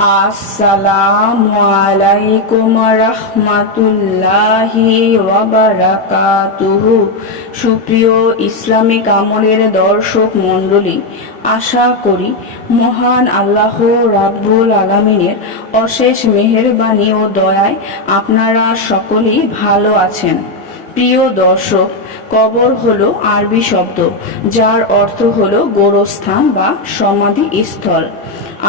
আসসালামু আলাইকুম রহমাতুল্লাহি ওয়া বারাকাতুহু। সুপ্রিয় ইসলামিক আমলের দর্শক মণ্ডলী, আশা করি মহান আল্লাহ রাব্বুল আলামিনের অশেষ মেহেরবানি ও দয়ায় আপনারা সকলেই ভালো আছেন। প্রিয় দর্শক, কবর হলো আরবি শব্দ যার অর্থ হলো গোরস্থান বা সমাধি স্থল।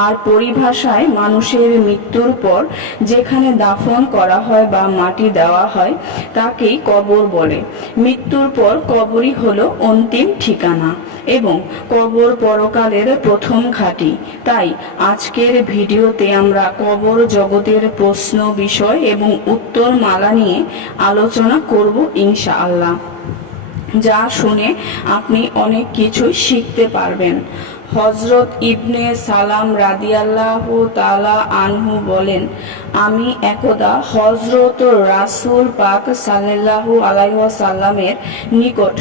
আর পরিভাষায় মানুষের মৃত্যুর পর যেখানে দাফন করা হয় বা মাটি দেওয়া হয় তাকেই কবর বলে। মৃত্যুর পর কবরই হলো অন্তিম ঠিকানা এবং কবর পরকালের প্রথম ঘাঁটি। তাই আজকের ভিডিওতে আমরা কবর জগতের প্রশ্ন, বিষয় এবং উত্তর মালা নিয়ে আলোচনা করব ইনশাআল্লাহ, যা শুনে আপনি অনেক কিছুই শিখতে পারবেন। হযরত ইবনে সালাম রাদিয়াল্লাহু তাআলা আনহু বলেন, আমি একদা হযরত রাসূল পাক সাল্লাল্লাহু আলাইহি ওয়াসাল্লামের নিকট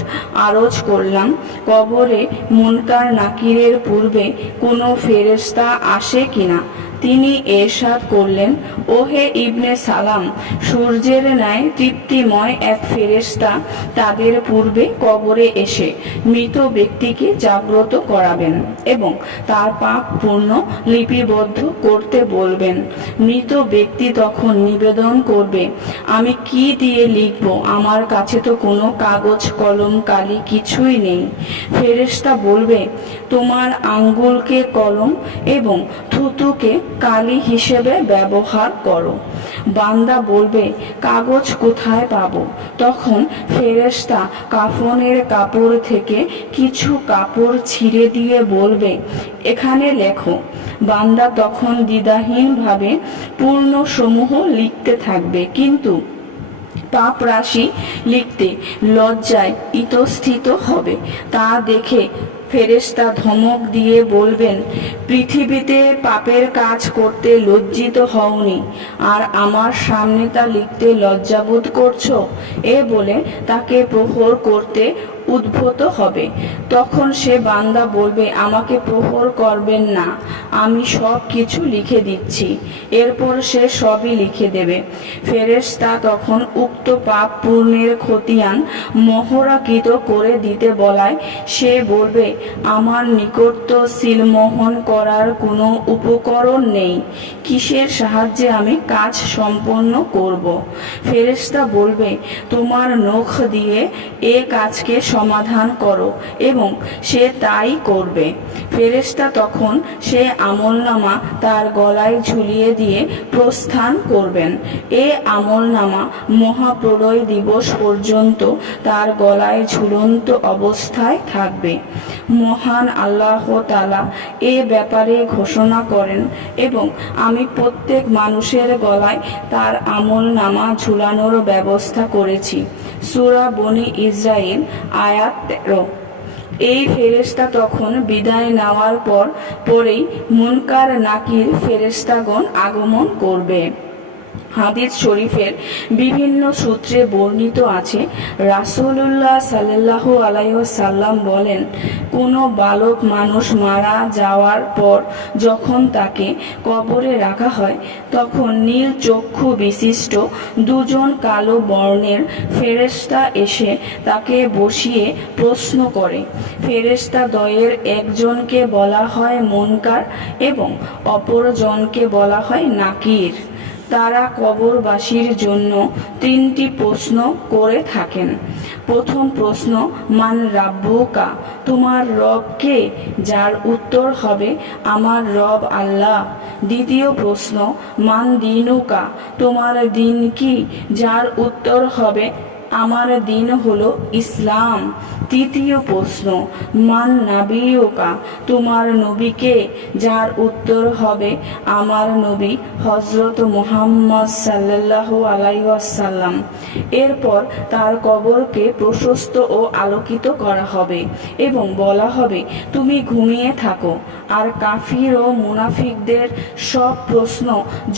আরজ করলাম, কবরে মুনকার নাকিরের পূর্বে কোনো ফেরেশতা আসে কিনা। তিনি এরশাদ করলেন, ওহে ইবনে সালাম, সূর্যের ন্যায় তৃপ্তিময় এক ফেরেশতা তাদের পূর্বে কবরে এসে মৃত ব্যক্তিকে জাগ্রত করাবেন এবং তার পাপ পূর্ণ লিপিবদ্ধ করতে বলবেন। মৃত ব্যক্তি তখন নিবেদন করবে, আমি কি দিয়ে লিখব, আমার কাছে তো কোনো কাগজ কলম কালি কিছুই নেই। ফেরেশতা বলবে, তোমার আঙ্গুলকে কলম এবং থুতুকে কালি হিসেবে ব্যবহার করো। বান্দা বলবে, কাগজ কোথায় পাবো? তখন ফেরেশতা কাফনের কাপড় থেকে কিছু কাপড় ছিঁড়ে দিয়ে বলবে, এখানে লেখো। বান্দা তখন দ্বিধাহীনভাবে পূর্ণসমূহ লিখতে থাকবে, কিন্তু পাপ রাশি লিখতে লজ্জায় ইতস্থিত হবে। তা দেখে ফেরেশতা ধমক দিয়ে বলবেন, পৃথিবীতে পাপের কাজ করতে লজ্জিত হওনি আর আমার সামনে তা লিখতে লজ্জাবোধ করছো? এ বলে তাকে প্রহর করতে উদ্ভূত হবে। তখন সে বান্দা বলবে, আমাকে প্রহর করবেন না, আমি সব কিছু লিখে দিচ্ছি। এরপর সে সবই লিখে দেবে। ফেরেশতা তখন উক্ত পাপ পূর্ণের খতিয়ান মোহরাকৃত করে দিতে বলায় সে বলবে, আমার নিকট তো সিলমোহন করার কোনো উপকরণ নেই, কিসের সাহায্যে আমি কাজ সম্পন্ন করব? ফেরেশতা বলবে, তোমার নখ দিয়ে এ কাজকে সমাধান করো এবং সে তাই করবে। ফেরেশতা তখন সে আমলনামা তার গলায় ঝুলিয়ে দিয়ে প্রস্থান করবেন। এ আমলনামা মহাপ্রলয় দিবস পর্যন্ত তার গলায় ঝুলন্ত অবস্থায় থাকবে। মহান আল্লাহ তাআলা এ ব্যাপারে ঘোষণা করেন এবং আমি প্রত্যেক মানুষের গলায় তার আমলনামা ঝুলানোর ব্যবস্থা করেছি। সূরা বনী ইসরাইল আয়াত 13। এই ফেরেশতা তখন বিদায় নেওয়ার পরেই মুনকার নাকির ফেরেশতাগণ আগমন করবে। হাদিস শরীফের বিভিন্ন সূত্রে বর্ণিত আছে, রাসূলুল্লাহ সাল্লাল্লাহু আলাইহি ওয়াসাল্লাম বলেন, কোনো বালক মানুষ মারা যাওয়ার পর যখন তাকে কবরে রাখা হয় তখন নীল চক্ষু বিশিষ্ট দুজন কালো বর্ণের ফেরেশতা এসে তাকে বসিয়ে প্রশ্ন করে। ফেরেশতা দ্বয়ের একজনকে বলা হয় মুনকার এবং অপরজনকে বলা হয় নাকির। তারা কবরবাসীর জন্য তিনটি প্রশ্ন করে থাকেন। প্রথম প্রশ্ন, মান রাব্বুকা, তোমার রব কে? যার উত্তর হবে, আমার রব আল্লাহ। দ্বিতীয় প্রশ্ন, মান দীনুকা, তোমার দিন কি? যার উত্তর হবে, আমার দিন হলো ইসলাম। তৃতীয় প্রশ্ন, মান নাবিয়ুকা, তোমার নবীকে? যার উত্তর হবে, আমার নবী হযরত মুহাম্মদ সাল্লাল্লাহু আলাইহি ওয়াসাল্লাম। এরপর তার কবরকে প্রশস্ত ও আলোকিত করা হবে এবং বলা হবে, তুমি ঘুমিয়ে থাকো। আর কাফির ও মুনাফিকদের সব প্রশ্ন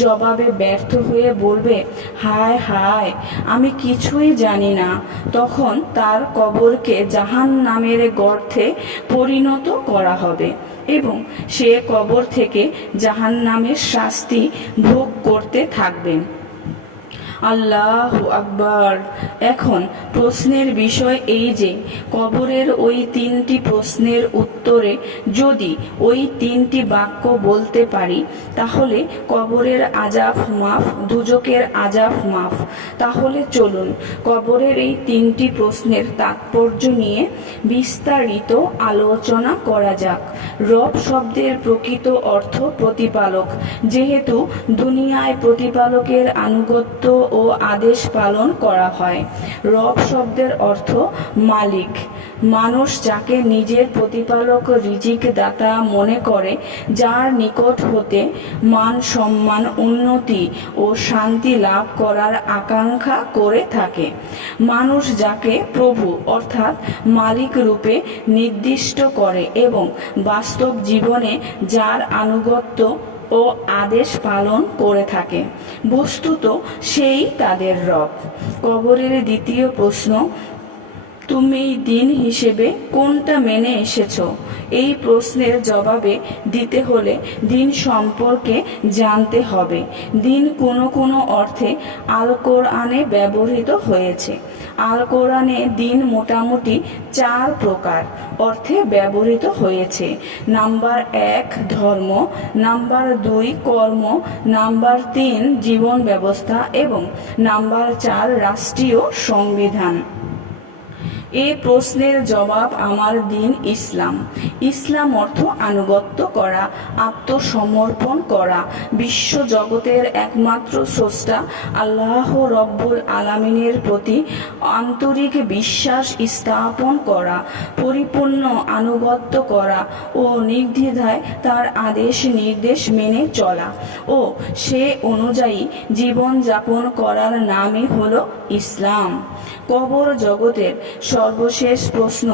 জবাবে ব্যর্থ হয়ে বলবে, হায় হায়, আমি কিছুই জানি না। তখন তার কবরকে জাহান্নামের গর্তে পরিণত করা হবে। এবং সে কবর থেকে জাহান্নামের শাস্তি ভোগ করতে থাকবে। আল্লাহু আকবার। এখন প্রশ্নের বিষয় এই যে কবরের ওই 3টি প্রশ্নের উত্তরে যদি ওই 3টি বাক্য বলতে পারি তাহলে কবরের আযাব মাফ, দুজকের আযাব মাফ। তাহলে চলুন কবরের এই 3টি প্রশ্নের তাৎপর্য নিয়ে বিস্তারিত আলোচনা করা যাক। রব শব্দের প্রকৃত অর্থ প্রতিপালক। যেহেতু দুনিয়ায় প্রতিপালকের আনুগত্য ও আদেশ পালন করা হয়, রব শব্দের অর্থ মালিক। মানুষ যাকে নিজের প্রতিপালক রিজিক দাতা মনে করে, যার নিকট হতে মান সম্মান, উন্নতি ও শান্তি লাভ করার আকাঙ্ক্ষা করে থাকে। মানুষ যাকে প্রভু অর্থাৎ মালিক রূপে নির্দিষ্ট করে এবং বাস্তব জীবনে যার আনুগত্য ও আদেশ পালন করে থাকে, বস্তুত সেই তাদের রব। কবরের দ্বিতীয় প্রশ্ন, তুমি দিন হিসেবে কোনটা মেনে এসেছো? এই প্রশ্নের জবাবে দিতে হলে দিন সম্পর্কে জানতে হবে। দিন কোনো কোনো অর্থে আল কোরআনে ব্যবহৃত হয়েছে। আল কোরআনে দিন মোটামুটি 4 প্রকার অর্থে ব্যবহৃত হয়েছে। নাম্বার 1 ধর্ম, নাম্বার 2 কর্ম, নাম্বার 3 জীবন ব্যবস্থা এবং নাম্বার 4 রাষ্ট্রীয় সংবিধান। এ প্রশ্নের জবাব আমার দিন ইসলাম। ইসলাম অর্থ আনুগত্য করা, আত্মসমর্পণ করা, বিশ্ব জগতের একমাত্র স্রষ্টা আল্লাহ রব্বুল আলামিনের প্রতি আন্তরিক বিশ্বাস স্থাপন করা, পরিপূর্ণ আনুগত্য করা ও নির্দ্বিধায় তার আদেশ নির্দেশ মেনে চলা ও সে অনুযায়ী জীবন যাপন করার নামই হলো ইসলাম। কবর জগতের সর্বশেষ প্রশ্ন,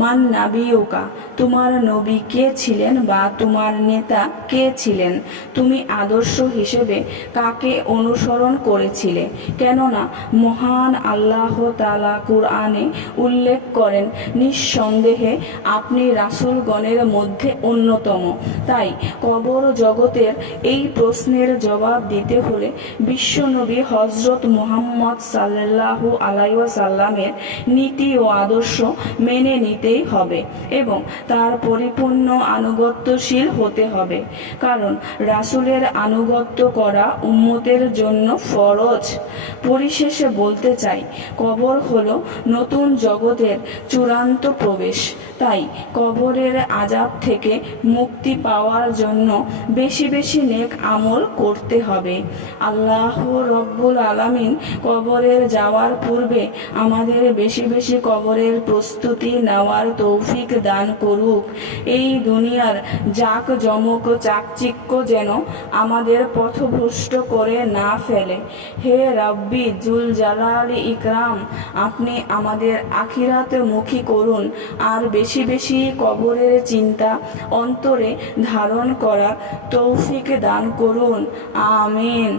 মান নাবিয়ুকা, তোমার নবী কে ছিলেন বা তোমার নেতা কে ছিলেন? তুমি আদর্শ হিসেবে কাকে অনুসরণ করেছিলে? কেননা মহান আল্লাহ তাআলা কুরআনে উল্লেখ করেন, নিঃসন্দেহে আপনি রাসূলগণের মধ্যে অন্যতম। তাই কবর জগতের এই প্রশ্নের জবাব দিতে হলে বিশ্বনবী হযরত মুহাম্মদ সাল্লাল্লাহু আলাইহি ওয়াসাল্লামের নীতি ও আদর্শ মেনে নিতেই হবে এবং তার পরিপূর্ণ আনুগত্যশীল হতে হবে। কারণ রাসূলের আনুগত্য করা উম্মতের জন্য ফরজ। পরিশেষে বলতে চাই, কবর হলো নতুন জগতের চূড়ান্ত প্রবেশ। তাই কবরের আযাব থেকে মুক্তি পাওয়ার জন্য বেশি বেশি নেক আমল করতে হবে। আল্লাহ রব্বুল আলামিন কবরের যাওয়ার পূর্বে আমাদের বেশি বেশি কবরের প্রস্তুতি নেওয়ার তৌফিক দান করুক। এই দুনিয়ার জাঁকজমক চাকচিক্য যেন আমাদের পথভ্রষ্ট করে না ফেলে। হে রাব্বি জুল জালালি ইকরাম, আপনি আমাদের আখিরাত মুখী করুন আর বেশি বেশি কবরের চিন্তা অন্তরে ধারণ করার তৌফিক দান করুন। আমিন।